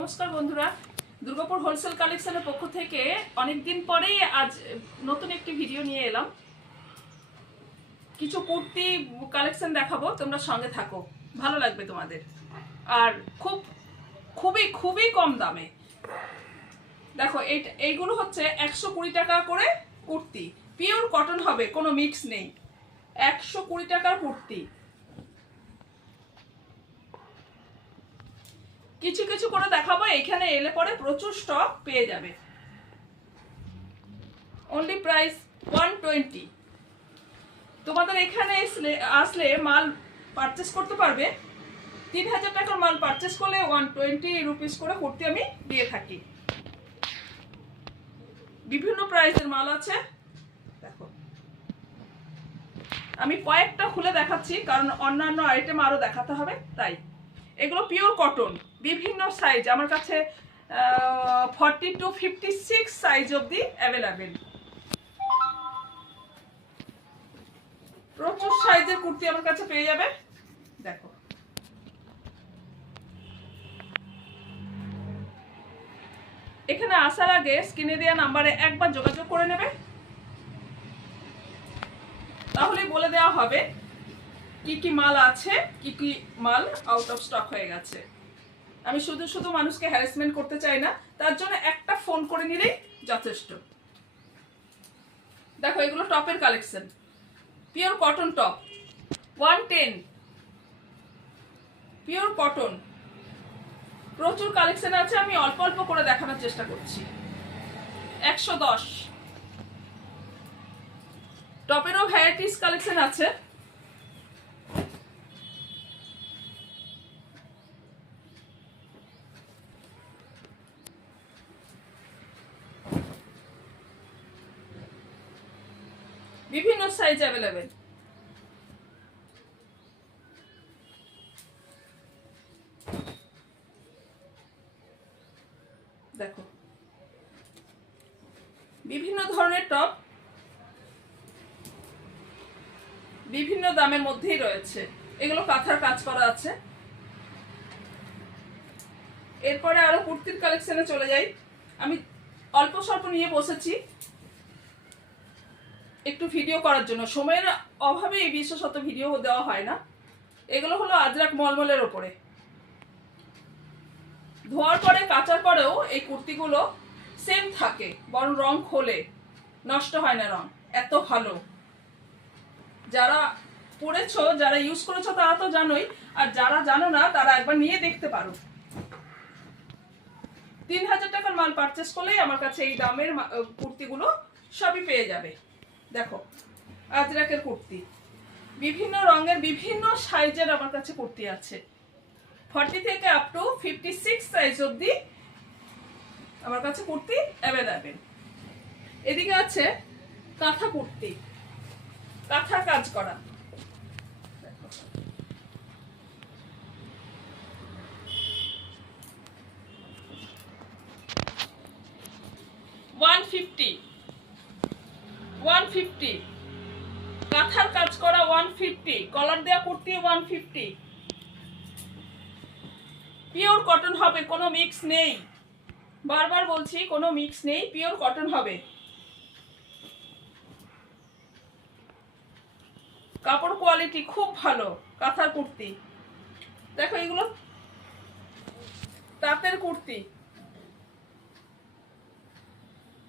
নমস্কার বন্ধুরা, দুর্গাপুর হোলসেল কালেকশনের পক্ষ থেকে অনেকদিন পরেই আজ নতুন একটি ভিডিও নিয়ে এলাম। কিছু কুর্তি কালেকশন দেখাবো, তোমরা সঙ্গে থাকো, ভালো লাগবে তোমাদের। আর খুবই খুবই কম দামে। দেখো এইগুলো হচ্ছে 120 টাকা করে কুর্তি, পিওর কটন হবে, কোনো মিক্স নেই। 120 টাকার কুর্তি। কিছু কিছু করে দেখাবো, এখানে এলে পরে প্রচুর স্টক পেয়ে যাবে। Only price 120। তোমাদের এখানে আসলে মাল পারচেস করতে পারবে। 3000 টাকার মাল পারচেস করলে 120 রুপিস করে কুর্তি আমি দিয়ে থাকি। বিভিন্ন প্রাইসের মাল আছে, দেখো আমি কয়েকটা খুলে দেখাচ্ছি, কারণ অন্যান্য আইটেম আরো দেখাতে হবে। তাই এগুলো পিওর কটন, বিভিন্ন সাইজ আমার কাছে 40 to 56 সাইজ অবধি অ্যাভেলেবেল। প্রচুর সাইজের কুর্তি আমার কাছে পেয়ে যাবে। দেখো এখানে আসার আগে স্ক্রিনে দেওয়া নাম্বারে একবার যোগাযোগ করে নেবে, তাহলেই বলে দেওয়া হবে কি কি মাল আছে, কি কি মাল আউট অফ স্টক হয়ে গেছে। আমি শুধু শুধু মানুষকে হ্যারাসমেন্ট করতে চাই না, তার জন্য একটা ফোন করে নিলেই যথেষ্ট। দেখো এগুলো টপের collection, pure cotton top 110, pure cotton. প্রচুর কালেকশন আছে, আমি অল্প অল্প করে দেখানোর চেষ্টা করছি। 110 টপেরও ভ্যারাইটিস কালেকশন আছে। বিভিন্ন সাইজ অ্যাভেলেবেল। দেখো বিভিন্ন ধরনের টপ, বিভিন্ন দামের মধ্যেই রয়েছে। এগুলো কাঁথার কাজ করা আছে। এরপরে আরো কুর্তির কালেকশনে চলে যাই। আমি অল্প স্বল্প নিয়ে বসেছি একটু ভিডিও করার জন্য, সময়ের অভাবে এই বিশেষত ভিডিও দেওয়া হয় না। এগুলো হলো আজরাক মলমলের ওপরে। ধোয়ার পরে কাচার পরেও এই কুর্তিগুলো সেম থাকে, বরং রং খোলে, নষ্ট হয় না রং, এত ভালো। যারা পরেছো, যারা ইউজ করেছো তারা তো জানোই, আর যারা জানো না তারা একবার নিয়ে দেখতে পারো। 3000 টাকার মাল পারচেস করলেই আমার কাছে এই দামের কুর্তিগুলো সবই পেয়ে যাবে। দেখো আজরাকের কুর্তি, বিভিন্ন রঙের বিভিন্ন সাইজের আমার কাছে কুর্তি আছে। 40 থেকে আপ টু 56 সাইজ অবধি আমার কাছে কুর্তি অ্যাভেলেবেল। এদিকে আছে কাঁথা কুর্তি, কাঁথার কাজ করা। 150 কাঁথার কাজ করা 150, কলার দেওয়া কুর্তি 150। পিওর কটন হবে, কোনো মিক্স নেই। বারবার বলছি, কোনো মিক্স নেই, পিওর কটন হবে। কাপড় কোয়ালিটি খুব ভালো কাঁথার কুর্তি। দেখো এগুলো তাঁতের কুর্তি,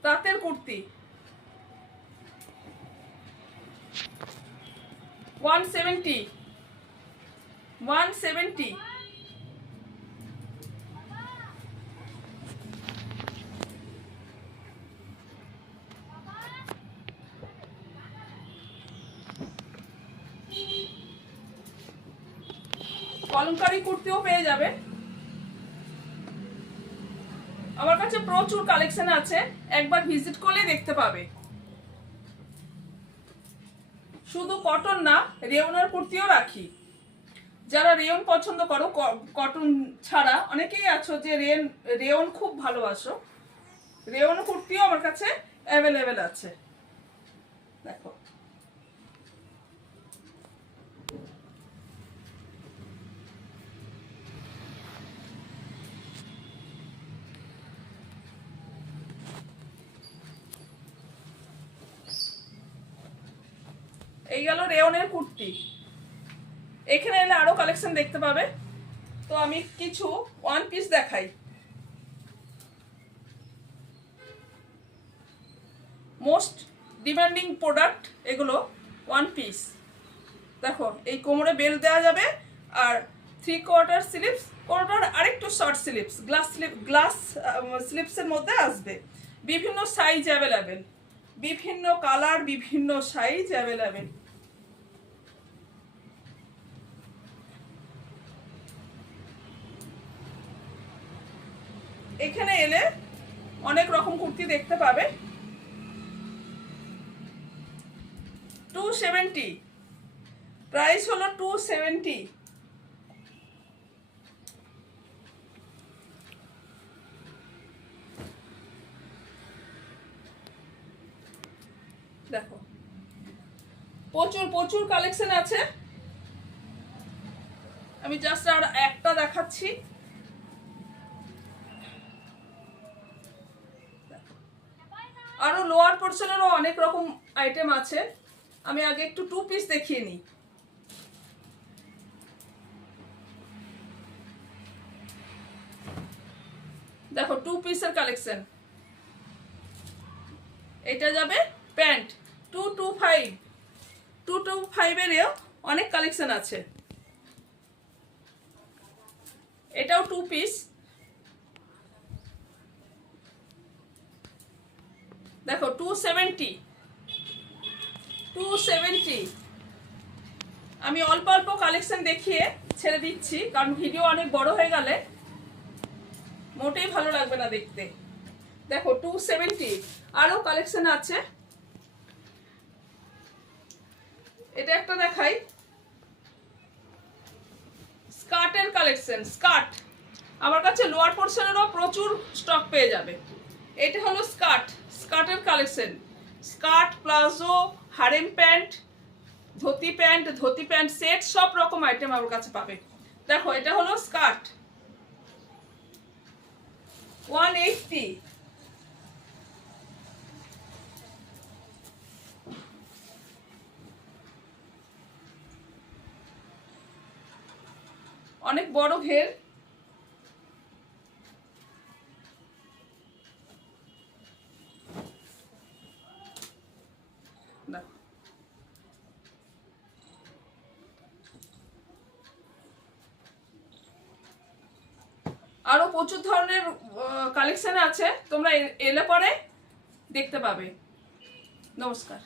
তাঁতের কুর্তি 170, 170। কলমকারী কুর্তিও পেয়ে যাবে। আমার কাছে প্রচুর কালেকশন আছে, একবার ভিজিট করলে দেখতে পাবে। শুধু কটন না, রেয়নের কুর্তিও রাখি। যারা রেয়ন পছন্দ করো, কটন ছাড়া অনেকেই আছো যে রেয়ন খুব ভালোবাসো, রেয়ন কুর্তিও আমার কাছে অ্যাভেলেবেল আছে। দেখো গেল রেয়নের কুর্তি। এখানে এলে আরো কালেকশন দেখতে পাবে। তো আমি কিছু ওয়ান পিস দেখাই। মোস্ট ডিমান্ডিং প্রোডাক্ট এগুলো, ওয়ান পিস। দেখো এই কোমরে বেল্ট দেওয়া যাবে, আর 3/4 স্লিপস, কোনোটার আরেকটু শর্ট স্লিপস, গ্লাস স্লিপসের মধ্যে আসবে। বিভিন্ন সাইজ অ্যাভেলেবেল, বিভিন্ন কালার, বিভিন্ন সাইজ অ্যাভেলেবেল। এখানে এলে অনেক রকম কুর্তি দেখতে পাবে। 270, প্রাইস হলো 270। দেখো প্রচুর প্রচুর কালেকশন আছে। আমি জাস্ট আর একটা দেখাচ্ছি। আরো লোয়ার পোর্শনেরও অনেক রকম আইটেম আছে। আমি আগে একটু 2 পিস দেখিয়ে নিই। দেখো 2 পিসের কালেকশন। এটা যাবে প্যান্ট 225, 225 এরও অনেক কালেকশন আছে। এটাও 2 পিস। দেখো 270, 270। আমি অল্প অল্প কালেকশন দেখিয়ে ছেড়ে দিচ্ছি, কারণ ভিডিও অনেক বড় হয়ে গেলে মোটেই ভালো লাগবে না দেখতে। দেখো 270, আরো কালেকশন আছে। এটা একটা দেখাই, স্কার্টের কালেকশন। স্কার্ট আমার কাছে লোয়ার পোর্শনেরও প্রচুর স্টক পেয়ে যাবে। এটা হলো স্কার্ট, স্কার্টের collection. Skirt, palazzo, harem pant, dhoti pant set, সব রকম আইটেম আমার কাছে পাবে। দেখো এটা হলো স্কার্ট 180। অনেক বড় ঘের। আরো প্রচুর ধরনের কালেকশন আছে, তোমরা এলে পরে দেখতে পাবে। নমস্কার।